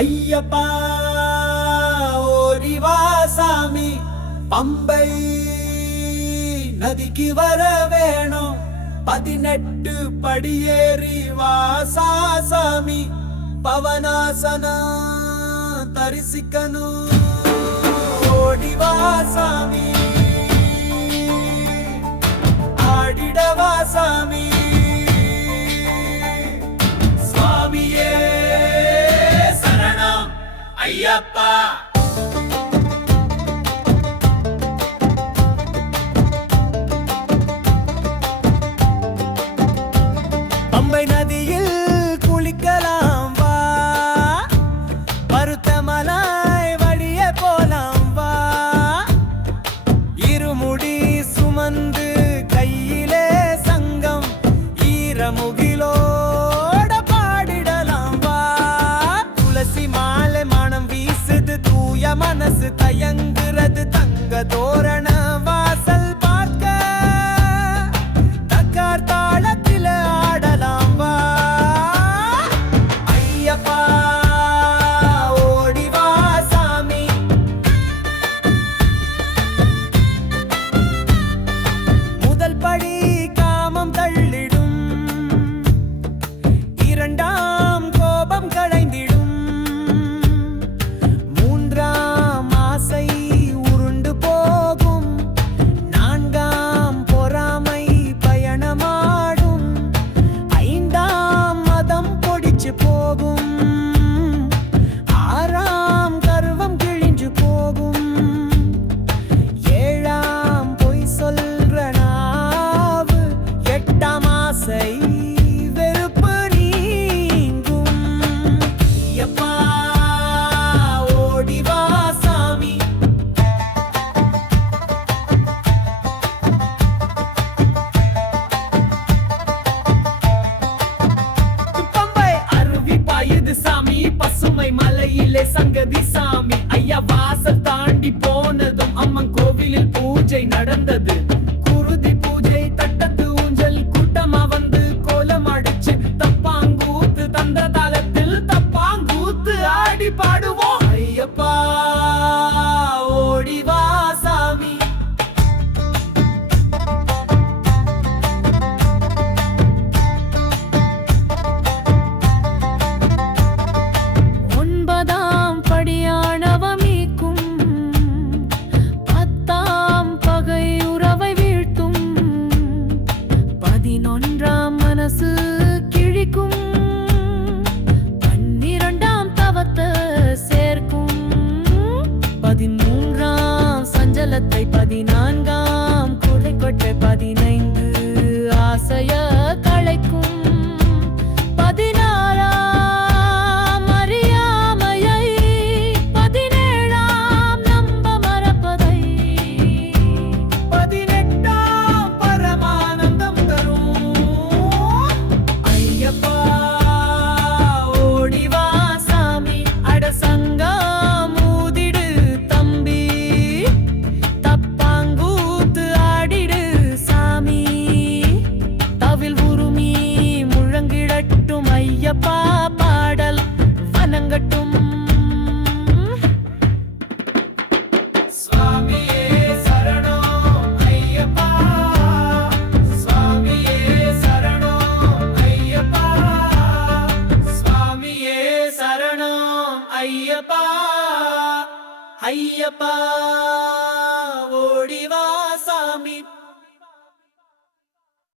ஐயப்பா ஓடிவா சாமி, பம்பை நதிக்கு வர வேணும். 18 படியேறி வாசா சாமி, பவனாசனா தரிசிக்கணும். ஓடிவா சாமி, ஆடிடவா சாமி. சுவாமியே சரணம் ஐயப்பா. பம்பை நதியில் குளிக்கலாம் வா, பருத்தமலாய் வழியே போலாம் வா. இருமுடி சுமந்து கையிலே சங்கம், ஈரமுகிலோட பாடிடலாம் வா. துளசி மாலை மனம் வீசுது, தூய மனசு தயங்குறது. தங்க தோரண வாசல் பார்க்க தக்கார் தாளத்தில ஆடலாம் வா. ஐயப்பா ஓடிவா சாமி, முதல் படி காமம் தள்ளிடும், இரண்டாம் கோபம் களைந்திடும், மூன்றாம் ஆசை உருண்டு போகும், நான்காம் பொறாமை பயணமாடும், ஐந்தாம் மதம் பொடிச்சு போகும், ஆறாம் கர்வம் கிழிஞ்சு போகும், ஏழாம் பொய் சொல்ற நாவு, எட்டாம் ஆசை வெறுப்பு நீங்கும். ஐயப்பா ஓடிவா சாமி, பம்பை அருவி பாயுது சாமி, பசுமை மலையிலே சங்கதி சாமி. ஐயா வாசல் தாண்டி போனதும் அம்மன் கோவிலில் பூஜை நடந்தது. குருதி பூஜை தட்டத்து ஊஞ்சல் கூட்டமா வந்து கோலம் அடிச்சு, தப்பாங்கூத்து தந்த தாளத்தில் தப்பாங்கூத்து ஆடி பாடுவோம். ஐயப்பா ஓடிவா சாமி, ஒன்பதாம் படியானவமீக்கும், பத்தாம் பகை உறவை வீழ்த்தும், 11ஆம் மனசு கிழிக்கும், 12ஆம் தவத்தை சேர்க்கும், 13ஆம் சஞ்சலத்தை, 14ஆம் குடை கொட்டை, 15 ஆசைய களைக்கும், 16ஆம் அறியாமையை, 17ஆம் நம்ப மறப்பதை, 18ஆம் பரமானந்தம் தரும். ஐயப்பா ஓடிவா சாமி, அடசங்கா மூதிடு தம்பி, தப்பாங்கூத்து ஆடிடு சாமி, தவில் உருமி முழங்கிடட்டும். ஐயப்பா பாடல் வணங்கட்டும். சுவாமியே சரணம் ஐயப்பா, சுவாமியே சரணம் ஐயப்பா, சுவாமியே சரணம் ஐயப்பா. ஐயப்பா ஓடிவா சாமி,